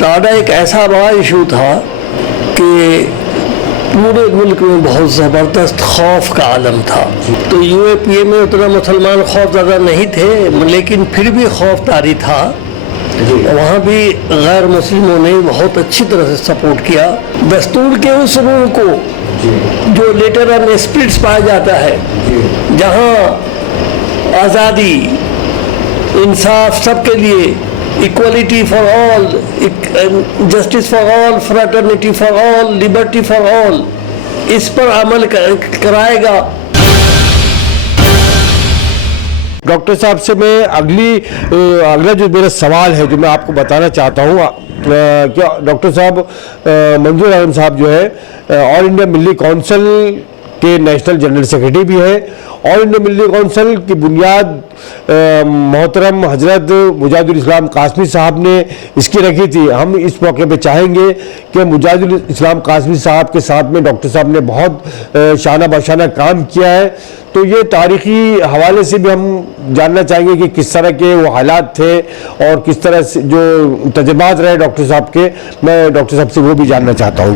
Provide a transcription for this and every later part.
TADA ایک ایسا بڑا ایشو تھا کہ پورے ملک میں بہت زبردست خوف کا عالم تھا. تو یو اے پی اے میں اتنا مسلمان خوف زیادہ نہیں تھے، لیکن پھر بھی خوف طاری تھا. وہاں بھی غیر مسلموں نے بہت اچھی طرح سے سپورٹ کیا. دستور کے اس رول کو جو لیٹر آن اسپرٹس پایا جاتا ہے، جہاں آزادی، انصاف سب کے لیے، equality for all, justice for all, fraternity for all, liberty for all، اس پر عمل کرائے گا. ڈاکٹر صاحب سے میں اگلا جو میرا سوال ہے جو میں آپ کو بتانا چاہتا ہوں کہ ڈاکٹر صاحب منظور احمد صاحب جو ہے آل انڈیا ملی کونسل کے نیشنل جنرل سیکرٹری بھی ہے. آل انڈیا ملی کونسل کی بنیاد محترم حضرت مجاہد الاسلام قاسمی صاحب نے اس کی رکھی تھی. ہم اس موقع پہ چاہیں گے کہ مجاہد الاسلام قاسمی صاحب کے ساتھ میں ڈاکٹر صاحب نے بہت شانہ بشانہ کام کیا ہے. تو یہ تاریخی حوالے سے بھی ہم جاننا چاہیں گے کہ کس طرح کے وہ حالات تھے اور کس طرح سے جو تجربات رہے ڈاکٹر صاحب کے. میں ڈاکٹر صاحب سے وہ بھی جاننا چاہتا ہوں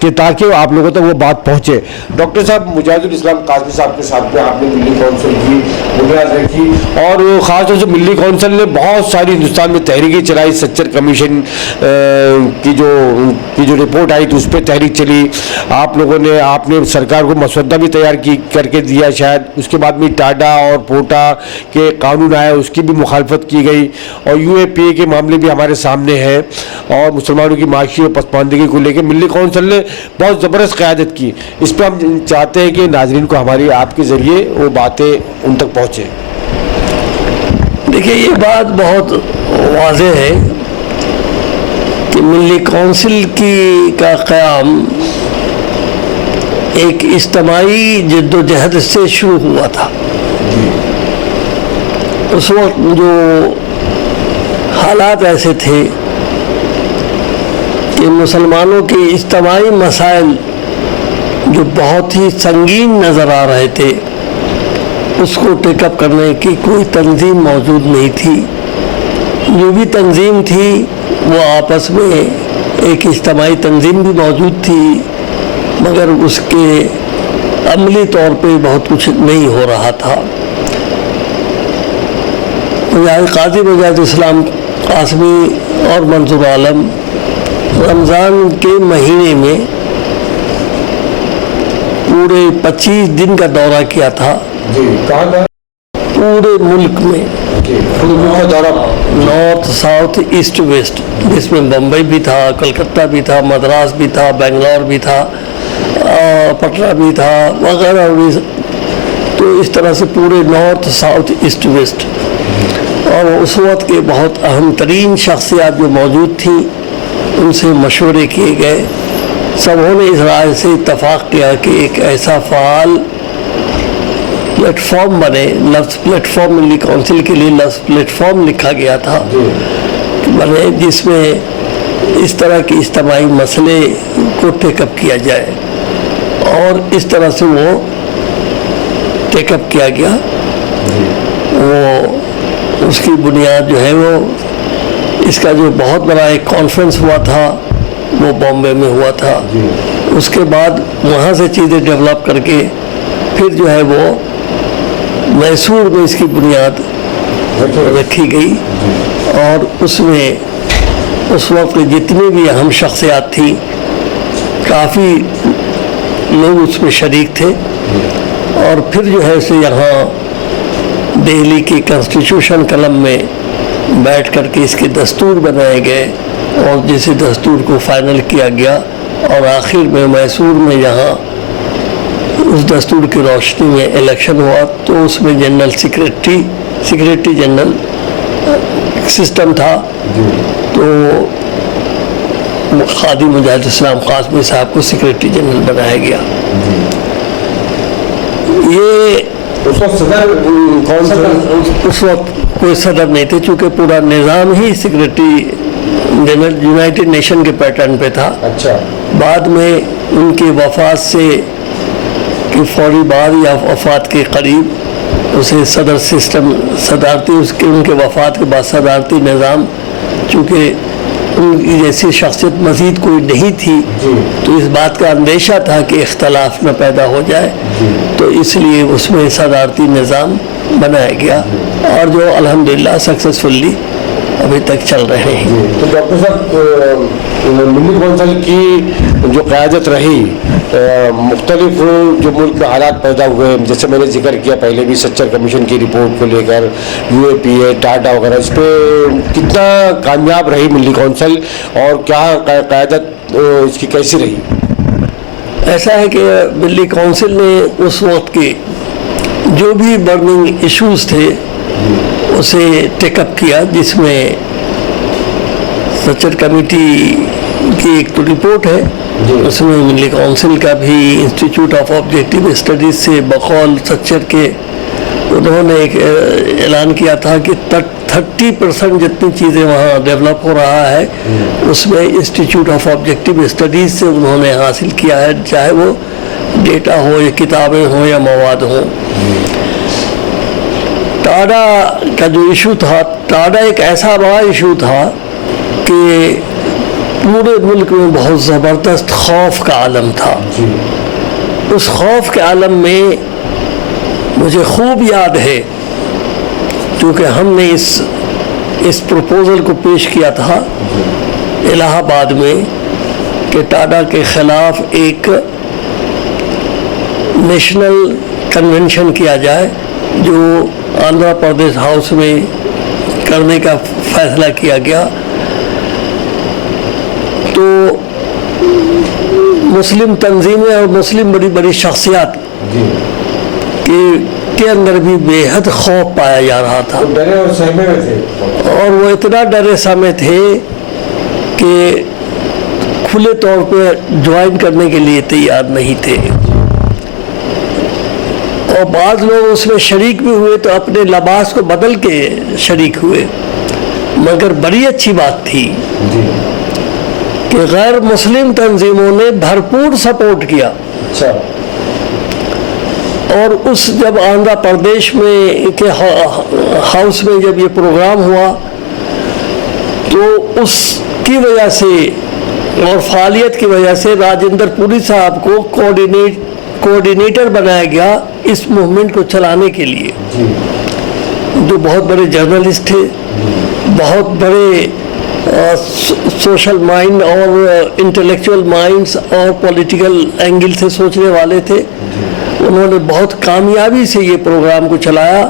کہ تاکہ آپ لوگوں تک وہ بات پہنچے. ڈاکٹر صاحب مجاہد الاسلام قاسمی صاحب کے ساتھ میں آپ نے ملی کونسل کی بنیاد رکھی اور خاص طور سے ملی کونسل نے بہت ساری ہندوستان میں تحریکیں چلائی. سچر کمیشن کی جو رپورٹ آئی تھی اس پہ تحریک چلی. آپ نے سرکار کو مسودہ بھی تیار کر کے دیا شاید. اس کے بعد میں ٹاڈا اور پوٹا کے قانون آیا، اس کی بھی مخالفت کی گئی. اور یو اے پی اے کے معاملے بھی ہمارے سامنے ہیں اور مسلمانوں کی معاشی اور پسماندگی کو لے کے ملی کونسل نے بہت زبردست قیادت کی. اس پہ ہم چاہتے ہیں کہ ناظرین کو ہماری آپ کے ذریعے وہ باتیں ان تک پہنچے. دیکھیے یہ بات بہت واضح ہے کہ ملی کونسل کا قیام ایک اجتماعی جد و جہد سے شروع ہوا تھا. اس وقت جو حالات ایسے تھے کہ مسلمانوں کے اجتماعی مسائل جو بہت ہی سنگین نظر آ رہے تھے، اس کو ٹیک اپ کرنے کی کوئی تنظیم موجود نہیں تھی. جو بھی تنظیم تھی وہ آپس میں ایک اجتماعی تنظیم بھی موجود تھی، مگر اس کے عملی طور پہ بہت کچھ نہیں ہو رہا تھا. قاضی مجاہد الاسلام قاسمی اور منظور عالم رمضان کے مہینے میں پورے 25 دن کا دورہ کیا تھا پورے ملک میں، نارتھ ساؤتھ ایسٹ ویسٹ، جس میں بمبئی بھی تھا، کلکتہ بھی تھا، مدراس بھی تھا، بنگلور بھی تھا، پٹنہ بھی تھا وغیرہ. تو اس طرح سے پورے نارتھ ساؤتھ ایسٹ ویسٹ. اور اس وقت کے بہت اہم ترین شخصیات جو موجود تھیں ان سے مشورے کیے گئے. سبوں نے اس رائے سے اتفاق کیا کہ ایک ایسا فعال پلیٹ فارم بنے. لفظ پلیٹ فارم ملی کونسل کے لیے لفظ پلیٹ فارم لکھا گیا تھا بنے، جس میں اس طرح کے اجتماعی مسئلے کو ٹیک اپ کیا جائے. اور اس طرح سے وہ ٹیک اپ کیا گیا. وہ اس کی بنیاد جو ہے وہ اس کا جو بہت بڑا ایک کانفرنس ہوا تھا وہ بامبے میں ہوا تھا. اس کے بعد وہاں سے چیزیں ڈیولپ کر کے پھر جو ہے وہ میسور میں اس کی بنیاد رکھی گئی. اور اس میں اس وقت جتنی بھی اہم شخصیات تھیں کافی لوگ اس میں شریک تھے. اور پھر جو ہے اسے یہاں دہلی کی کنسٹیٹیوشن کلم میں بیٹھ کر کے اس کے دستور بنائے گئے اور جسے دستور کو فائنل کیا گیا. اور آخر میں میسور میں یہاں اس دستور کی روشنی میں الیکشن ہوا تو اس میں جنرل سیکریٹری جنرل سسٹم تھا. تو قاضی مجاہد الاسلام قاسمی صاحب کو سیکریٹری جنرل بنایا گیا. یہ اس وقت کوئی صدر نہیں تھے چونکہ پورا نظام ہی سیکریٹری جنرل یونائٹڈ نیشن کے پیٹرن پہ تھا. اچھا. بعد میں ان کی وفات سے کہ فوری بعد یا وفات کے قریب اسے صدر سسٹم صدارتی ان کے وفات کے بعد صدارتی نظام چونکہ ان کی جیسی شخصیت مزید کوئی نہیں تھی، تو اس بات کا اندیشہ تھا کہ اختلاف نہ پیدا ہو جائے، تو اس لیے اس میں صدارتی نظام بنایا گیا، اور جو الحمدللہ سکسیسفلی ابھی تک چل رہے ہیں۔ تو ڈاکٹر صاحب، ملی کونسل کی جو قیادت رہی، مختلف جو ملک میں حالات پیدا ہوئے، جیسے میں نے ذکر کیا پہلے بھی سچر کمیشن کی رپورٹ کو لے کر، یو اے پی اے، ٹاٹا وغیرہ، اس پہ کتنا کامیاب رہی ملی کونسل، اور کیا قیادت اس کی کیسی رہی؟ ایسا ہے کہ ملی کونسل نے اس وقت کے جو بھی برننگ ایشوز تھے اسے ٹیک اپ کیا، جس میں سچر کمیٹی کی ایک تو رپورٹ ہے، اس میں ملی کونسل کا بھی انسٹیٹیوٹ آف آبجیکٹیو اسٹڈیز سے بقول سچر کے انہوں نے ایک اعلان کیا تھا کہ 30% جتنی چیزیں وہاں ڈیولپ ہو رہا ہے اس میں انسٹیٹیوٹ آف آبجیکٹیو اسٹڈیز سے انہوں نے حاصل کیا ہے، چاہے وہ ڈیٹا ہو یا کتابیں ہوں یا مواد ہوں۔ ٹاڈا کا جو ایشو تھا، ٹاڈا ایک ایسا بڑا ایشو تھا کہ پورے ملک میں بہت زبردست خوف کا عالم تھا۔ اس خوف کے عالم میں مجھے خوب یاد ہے، کیونکہ ہم نے اس پروپوزل کو پیش کیا تھا الہ آباد میں کہ ٹاڈا کے خلاف ایک نیشنل کنونشن کیا جائے، جو آندھرا پردیش ہاؤس میں کرنے کا فیصلہ کیا گیا۔ تو مسلم تنظیمیں اور مسلم بڑی بڑی شخصیات کے اندر بھی بے حد خوف پایا جا رہا تھا، ڈرے اور سہمے میں تھے، اور وہ اتنا ڈرے سہمے تھے کہ کھلے طور پہ جوائن کرنے کے لیے تیار نہیں تھے، اور بعض لوگ اس میں شریک بھی ہوئے تو اپنے لباس کو بدل کے شریک ہوئے۔ مگر بڑی اچھی بات تھی کہ غیر مسلم تنظیموں نے بھرپور سپورٹ کیا، اور اس جب آندھرا پردیش میں کے ہاؤس میں جب یہ پروگرام ہوا تو اس کی وجہ سے اور فعالیت کی وجہ سے راجندر پوری صاحب کو کوآرڈینیٹر بنایا گیا اس موومنٹ کو چلانے کے لیے، جو بہت بڑے جرنلسٹ تھے، بہت بڑے سوشل مائنڈ اور انٹلیکچوئل مائنڈز اور پولیٹیکل اینگل سے سوچنے والے تھے۔ انہوں نے بہت کامیابی سے یہ پروگرام کو چلایا،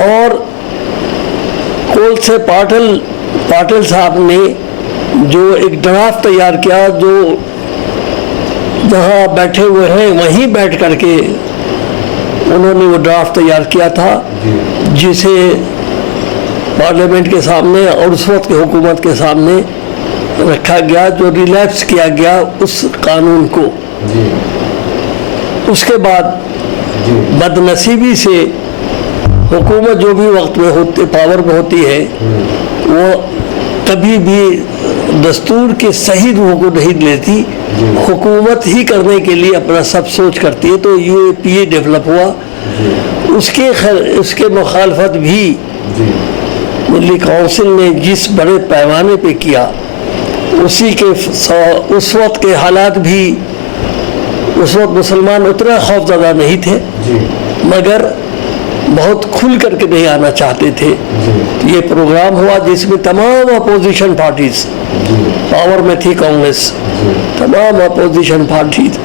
اور کول سے پاٹل صاحب نے جو ایک ڈرافٹ تیار کیا، جو جہاں بیٹھے ہوئے ہیں وہیں بیٹھ کر کے انہوں نے وہ ڈرافٹ تیار کیا تھا، جسے پارلیمنٹ کے سامنے اور اس وقت کی حکومت کے سامنے رکھا گیا، جو ریلیپس کیا گیا اس قانون کو۔ اس کے بعد بد نصیبی سے حکومت جو بھی وقت میں پاور میں ہوتی ہے، وہ کبھی بھی دستور کے صحیح روح کو نہیں لیتی، حکومت ہی کرنے کے لیے اپنا سب سوچ کرتی ہے۔ تو you a P a develop ہوا، اس کے مخالفت بھی ملی کونسل نے جس بڑے پیمانے پہ کیا، اسی کے اس وقت کے حالات بھی، اس وقت مسلمان اتنا خوف زدہ نہیں تھے، مگر بہت کھل کر کے نہیں آنا چاہتے تھے۔ یہ پروگرام ہوا جس میں تمام اپوزیشن پارٹیز، پاور میں تھی کانگریس، تمام اپوزیشن پارٹیز،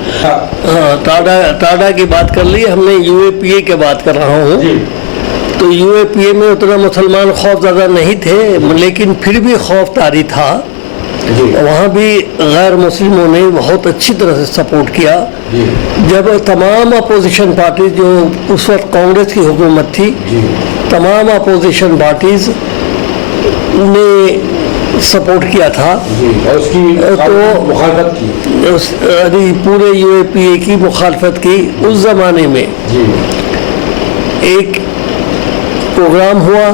ٹاڈا کی بات کر لی، ہم نے یو اے پی اے کی بات کر رہا ہوں۔ تو یو اے پی اے میں اتنا مسلمان خوف زدہ نہیں تھے، لیکن پھر بھی خوف طاری تھا، وہاں بھی غیر مسلموں نے بہت اچھی طرح سے سپورٹ کیا۔ جب تمام اپوزیشن پارٹیز، جو اس وقت کانگریس کی حکومت تھی، تمام اپوزیشن پارٹیز نے سپورٹ کیا تھا، اور اس کی مخالفت کی، پورے یو اے پی اے کی مخالفت کی۔ اس زمانے میں ایک پروگرام ہوا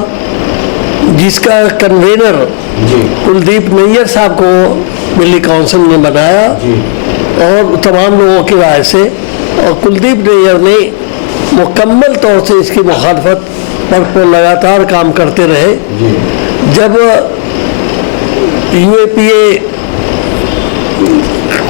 جس کا کنوینر کلدیپ نیر صاحب کو ملی کونسل نے بنایا، اور تمام لوگوں کی رائے سے، اور کلدیپ نیر نے مکمل طور سے اس کی مخالفت پر لگاتار کام کرتے رہے۔ جب UAPA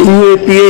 UAPA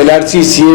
LRC CA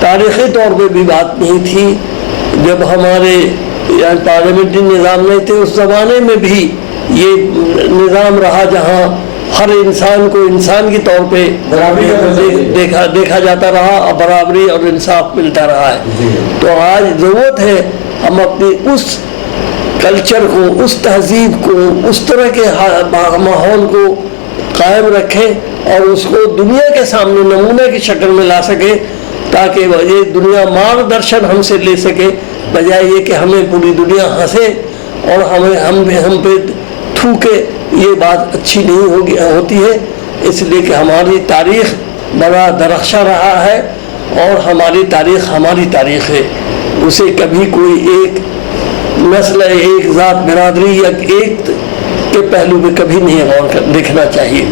تاریخی طور پہ بھی بات نہیں تھی. جب ہمارے یعنی پارلیمنٹری نظام نہیں تھے اس زمانے میں بھی یہ نظام رہا جہاں ہر انسان کو انسان کی طور پہ دیکھا جاتا رہا اور برابری اور انصاف ملتا رہا ہے. تو آج ضرورت ہے ہم اپنی اس کلچر کو, اس تہذیب کو, اس طرح کے ماحول کو قائم رکھیں اور اس کو دنیا کے سامنے نمونے کی شکل میں لا سکے تاکہ یہ دنیا مارگدرشن ہم سے لے سکے, بجائے یہ کہ ہمیں پوری دنیا ہنسے اور ہم پہ تھوکے. یہ بات اچھی نہیں ہوتی ہے, اس لیے کہ ہماری تاریخ بڑا درخشاں رہا ہے اور ہماری تاریخ ہے. اسے کبھی کوئی ایک نسل, ایک ذات, برادری یا ایک کے پہلو پہ کبھی نہیں غور دیکھنا چاہیے.